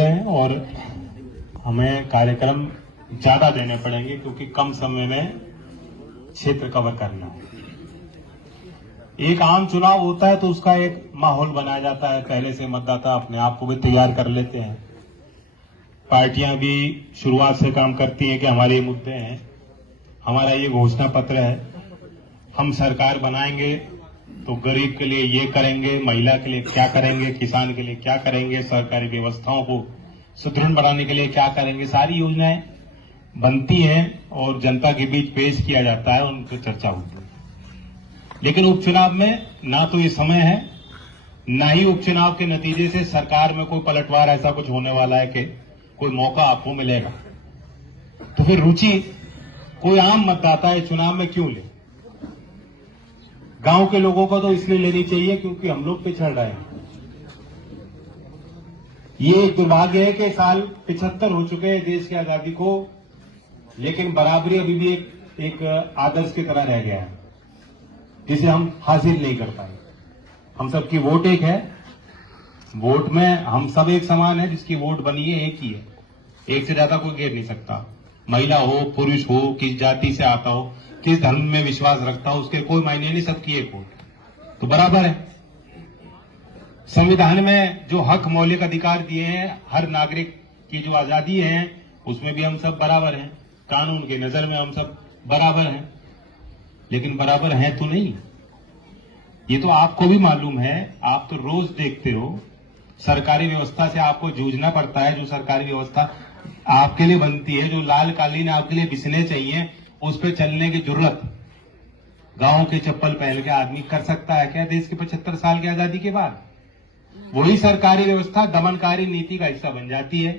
रहे हैं और हमें कार्यक्रम ज्यादा देने पड़ेंगे क्योंकि कम समय में क्षेत्र कवर करना है। एक आम चुनाव होता है तो उसका एक माहौल बनाया जाता है, पहले से मतदाता अपने आप को भी तैयार कर लेते हैं। पार्टियां भी शुरुआत से काम करती हैं कि हमारे ये मुद्दे हैं, हमारा ये घोषणा पत्र है, हम सरकार बनाएंगे तो गरीब के लिए ये करेंगे, महिला के लिए क्या करेंगे, किसान के लिए क्या करेंगे, सरकारी व्यवस्थाओं को सुदृढ़ बनाने के लिए क्या करेंगे। सारी योजनाएं बनती हैं और जनता के बीच पेश किया जाता है, उन पर चर्चा होती है। लेकिन उपचुनाव में ना तो ये समय है, ना ही उपचुनाव के नतीजे से सरकार में कोई पलटवार ऐसा कुछ होने वाला है कि कोई मौका आपको मिलेगा। तो फिर रुचि कोई आम मतदाता इस चुनाव में क्यों ले? गांव के लोगों को तो इसलिए लेनी चाहिए क्योंकि हम लोग पिछड़ रहे हैं। ये दुर्भाग्य है कि साल 75 हो चुके हैं देश की आजादी को, लेकिन बराबरी अभी भी एक आदर्श की तरह रह गया है जिसे हम हासिल नहीं कर पाए। हम सबकी वोट एक है, वोट में हम सब एक समान है, जिसकी वोट बनी है एक ही है, एक से ज्यादा कोई घेर नहीं सकता। महिला हो, पुरुष हो, किस जाति से आता हो, किस धर्म में विश्वास रखता हो, उसके कोई मायने नहीं, सबकी एक वोट तो बराबर है। संविधान में जो हक मौलिक अधिकार दिए हैं, हर नागरिक की जो आजादी है, उसमें भी हम सब बराबर हैं। कानून की नजर में हम सब बराबर हैं, लेकिन बराबर हैं तो नहीं। ये तो आपको भी मालूम है, आप तो रोज देखते हो, सरकारी व्यवस्था से आपको जूझना पड़ता है। जो सरकारी व्यवस्था आपके लिए बनती है, जो लाल कालीन आपके लिए बिछने चाहिए, उस पर चलने की जरूरत गांव के चप्पल पहन के आदमी कर सकता है क्या देश के 75 साल की आजादी के बाद? वही सरकारी व्यवस्था दमनकारी नीति का हिस्सा बन जाती है।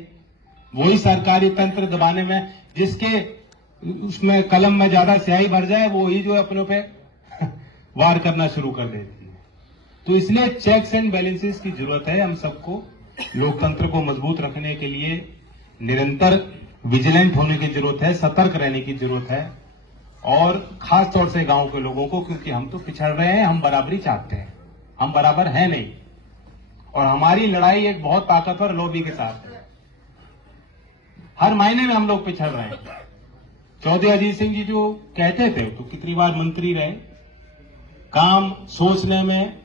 वही सरकारी तंत्र दबाने में, जिसके उसमें कलम में ज्यादा स्याही भर जाए, वो ही जो अपनों पे वार करना शुरू कर देती है। तो इसलिए चेक्स एंड बैलेंसेस की जरूरत है। हम सबको लोकतंत्र को मजबूत रखने के लिए निरंतर विजिलेंट होने की जरूरत है, सतर्क रहने की जरूरत है, और खास तौर से गांव के लोगों को, क्योंकि हम तो पिछड़ रहे हैं, हम बराबरी चाहते हैं, हम बराबर हैं नहीं। और हमारी लड़ाई एक बहुत ताकतवर लॉबी के साथ है। हर मायने में हम लोग पिछड़ रहे हैं। चौधरी अजीत सिंह जी जो कहते थे, तो कितनी बार मंत्री रहे, काम सोचने में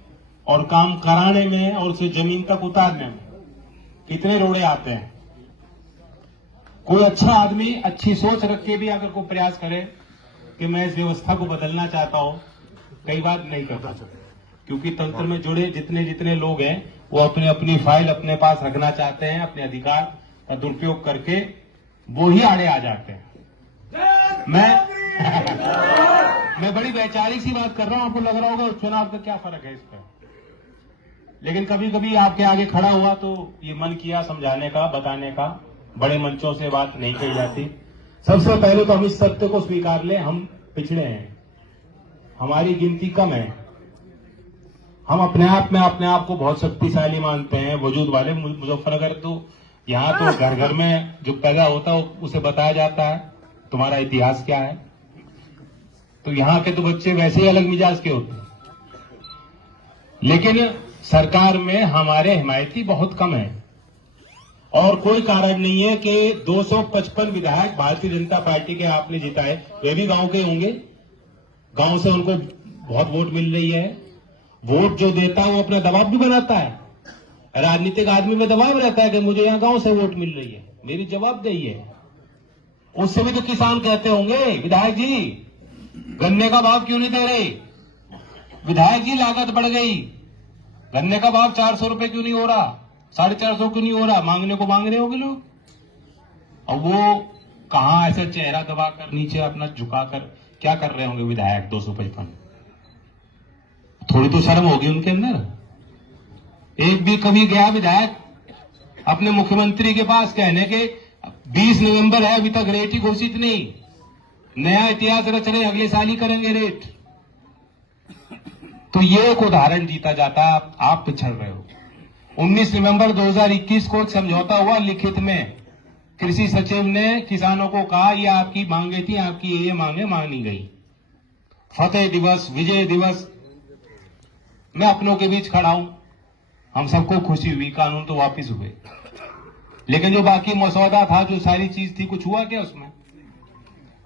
और काम कराने में और उसे जमीन तक उतारने में कितने रोड़े आते हैं। कोई अच्छा आदमी अच्छी सोच रख के भी अगर कोई प्रयास करे कि मैं इस व्यवस्था को बदलना चाहता हूं, कई बार नहीं कर पाता, क्योंकि तंत्र में जुड़े जितने जितने लोग हैं वो अपनी अपनी फाइल अपने पास रखना चाहते हैं, अपने अधिकार का दुरुपयोग करके वो ही आड़े आ जाते हैं। मैं बड़ी वैचारिक सी बात कर रहा हूं, आपको लग रहा होगा चुनाव का क्या फर्क है इस पर, लेकिन कभी कभी आपके आगे खड़ा हुआ तो ये मन किया समझाने का, बताने का। बड़े मंचों से बात नहीं कही जाती। सबसे पहले तो हम इस सत्य को स्वीकार लें, हम पिछड़े हैं, हमारी गिनती कम है। हम अपने आप को बहुत शक्तिशाली मानते हैं, वजूद वाले। मुजफ्फरनगर तो यहाँ तो घर घर में जो पैदा होता है उसे बताया जाता है तुम्हारा इतिहास क्या है। तो यहाँ के तो बच्चे वैसे ही अलग मिजाज के होते हैं, लेकिन सरकार में हमारे हिमायती बहुत कम है। और कोई कारण नहीं है कि 255 विधायक भारतीय जनता पार्टी के आपने जिताए, वे भी गांव के होंगे, गांव से उनको बहुत वोट मिल रही है। वोट जो देता है वो अपना दबाव भी बनाता है। राजनीतिक आदमी में दबाव रहता है कि मुझे यहां गांव से वोट मिल रही है, मेरी जवाबदेही है। उससे भी तो किसान कहते होंगे, विधायक जी गन्ने का भाव क्यों नहीं दे रहे, विधायक जी लागत बढ़ गई, गन्ने का भाव 400 रुपए क्यों नहीं हो रहा, 450 क्यों नहीं हो रहा, मांगने को मांग रहे होंगे लोग। और वो कहां ऐसे चेहरा दबाकर नीचे अपना झुकाकर क्या कर रहे होंगे विधायक 255? थोड़ी तो शर्म होगी उनके अंदर। एक भी कभी गया विधायक अपने मुख्यमंत्री के पास कहने के 20 नवंबर है, अभी तक रेट ही घोषित नहीं, नया इतिहास रच रहे, अगले साल ही करेंगे रेट। तो ये एक उदाहरण जीता जाता है, आप पिछड़ रहे हो। 19 नवंबर 2021 को एक समझौता हुआ लिखित में, कृषि सचिव ने किसानों को कहा ये आपकी मांगे थी, आपकी ये मांगे मानी गई। फतेह दिवस, विजय दिवस, मैं अपनों के बीच खड़ा हूं, हम सबको खुशी हुई, कानून तो वापिस हुए। लेकिन जो बाकी मसौदा था, जो सारी चीज थी, कुछ हुआ क्या उसमें?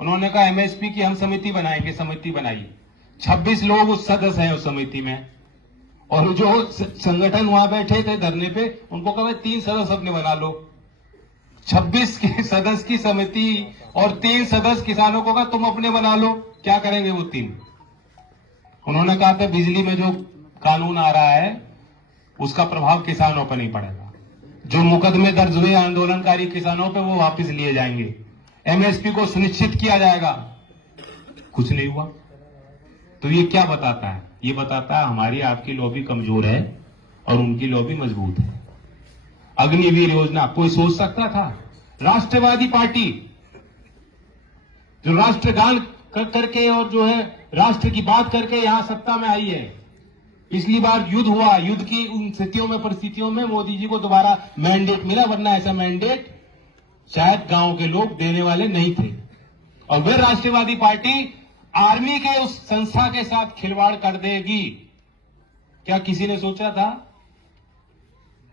उन्होंने कहा एमएसपी की हम समिति बनाएंगे, समिति बनाई। 26 लोग उस सदस्य हैं उस समिति में, और जो संगठन वहां बैठे थे धरने पे, उनको कहा 3 सदस्य अपने बना लो। 26 के सदस्य की समिति और 3 सदस्य किसानों को कहा तुम अपने बना लो। क्या करेंगे वो 3? उन्होंने कहा था बिजली में जो कानून आ रहा है उसका प्रभाव किसानों पर नहीं पड़ेगा, जो मुकदमे दर्ज हुए आंदोलनकारी किसानों पे वो वापस लिए जाएंगे, एमएसपी को सुनिश्चित किया जाएगा। कुछ नहीं हुआ। तो ये क्या बताता है? ये बताता है हमारी आपकी लॉबी कमजोर है और उनकी लॉबी मजबूत है। अग्निवीर योजना कोई सोच सकता था? राष्ट्रवादी पार्टी जो राष्ट्रगान करके और जो है राष्ट्र की बात करके यहां सत्ता में आई है। पिछली बार युद्ध हुआ, युद्ध की उन स्थितियों में, परिस्थितियों में मोदी जी को दोबारा मैंडेट मिला, वरना ऐसा मैंडेट शायद गांव के लोग देने वाले नहीं थे। और वह राष्ट्रवादी पार्टी आर्मी के उस संस्था के साथ खिलवाड़ कर देगी, क्या किसी ने सोचा था?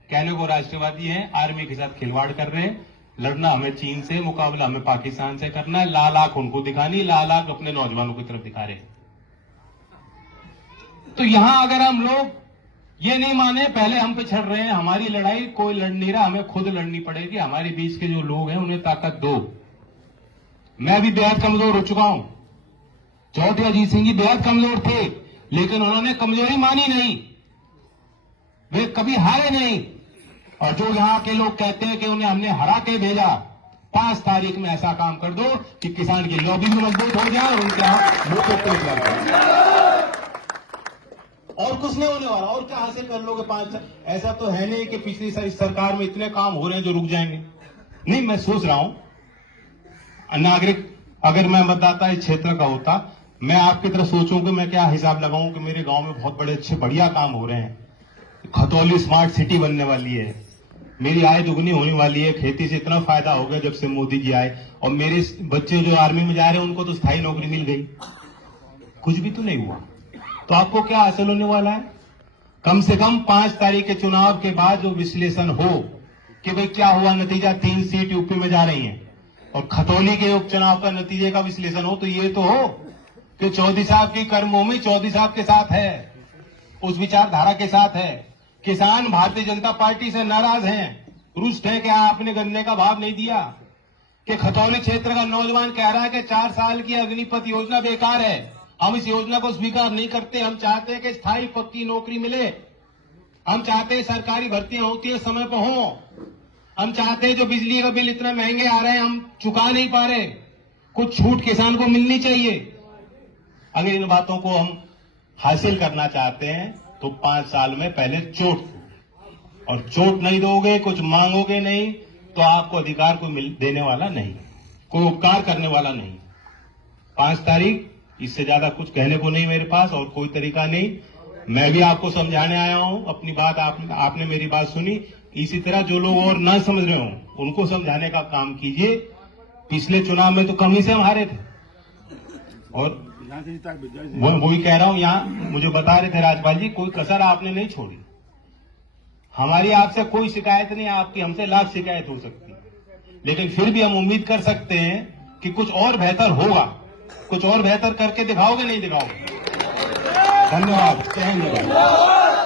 कहने को राष्ट्रवादी हैं, आर्मी के साथ खिलवाड़ कर रहे हैं। लड़ना हमें चीन से, मुकाबला हमें पाकिस्तान से करना है। लाल आंख उनको दिखानी, लाल आंख अपने नौजवानों की तरफ दिखा रहे हैं। तो यहां अगर हम लोग ये नहीं माने पहले हम पे छड़ रहे हैं, हमारी लड़ाई कोई लड़ नहीं रहा, हमें खुद लड़नी पड़ेगी। हमारे बीच के जो लोग हैं उन्हें ताकत दो। मैं भी बेहद कमजोर हो चुका हूं। चौधरी अजीत सिंह जी बेहद कमजोर थे, लेकिन उन्होंने कमजोरी मानी नहीं, वे कभी हारे नहीं। और जो यहां के लोग कहते हैं कि उन्हें हमने हरा के भेजा, 5 तारीख में ऐसा काम कर दो कि किसान की लॉबी भी मजबूत हो जाए और उनके यहां मुंह पे पेट लग जाए। और कुछ नहीं होने वाला। और क्या हासिल कर लोगे 5 साल? ऐसा तो है नहीं कि पिछली सरकार में इतने काम हो रहे हैं जो रुक जाएंगे। नहीं, मैं सोच रहा हूं नागरिक अगर मैं मतदाता इस क्षेत्र का होता, मैं आपकी तरह सोचूं कि मैं क्या हिसाब लगाऊं कि मेरे गांव में बहुत बड़े अच्छे बढ़िया काम हो रहे हैं, खतौली स्मार्ट सिटी बनने वाली है, मेरी आय दुगनी होने वाली है, खेती से इतना फायदा हो गया जब से मोदी जी आए, और मेरे बच्चे जो आर्मी में जा रहे हैं उनको तो स्थायी नौकरी मिल गई। कुछ भी तो नहीं हुआ। तो आपको क्या हासिल होने वाला है? कम से कम 5 तारीख के चुनाव के बाद जो विश्लेषण हो कि भाई क्या हुआ, नतीजा 3 सीट यूपी में जा रही हैं, और खतौली के उपचुनाव का नतीजे का विश्लेषण हो, तो ये तो हो कि चौधरी साहब की कर्मभूमि चौधरी साहब के साथ है, उस विचारधारा के साथ है। किसान भारतीय जनता पार्टी से नाराज हैं, रुष्ट हैं कि आपने गन्ने का भाव नहीं दिया, कि खतौली क्षेत्र का नौजवान कह रहा है कि 4 साल की अग्निपथ योजना बेकार है, हम इस योजना को स्वीकार नहीं करते। हम चाहते हैं कि स्थायी पक्की नौकरी मिले, हम चाहते हैं सरकारी भर्तियां होती है समय पर हो, हम चाहते हैं जो बिजली का बिल इतना महंगे आ रहे हैं हम चुका नहीं पा रहे, कुछ छूट किसान को मिलनी चाहिए। अगर इन बातों को हम हासिल करना चाहते हैं तो 5 साल में पहले चोट, और चोट नहीं दोगे, कुछ मांगोगे नहीं, तो आपको अधिकार को देने वाला नहीं, कोई उपकार करने वाला नहीं। 5 तारीख, इससे ज्यादा कुछ कहने को नहीं मेरे पास, और कोई तरीका नहीं। मैं भी आपको समझाने आया हूं, अपनी बात आपने मेरी बात सुनी। इसी तरह जो लोग और ना समझ रहे हो उनको समझाने का काम कीजिए। पिछले चुनाव में तो कम ही से हम हारे थे, और वो ही कह रहा हूं, यहां मुझे बता रहे थे राजपाल जी, कोई कसर आपने नहीं छोड़ी। हमारी आपसे कोई शिकायत नहीं, आपकी हमसे लाख शिकायत हो सकती, लेकिन फिर भी हम उम्मीद कर सकते हैं कि कुछ और बेहतर होगा। कुछ और बेहतर करके दिखाओगे, नहीं दिखाओगे? धन्यवाद। जय हिंद।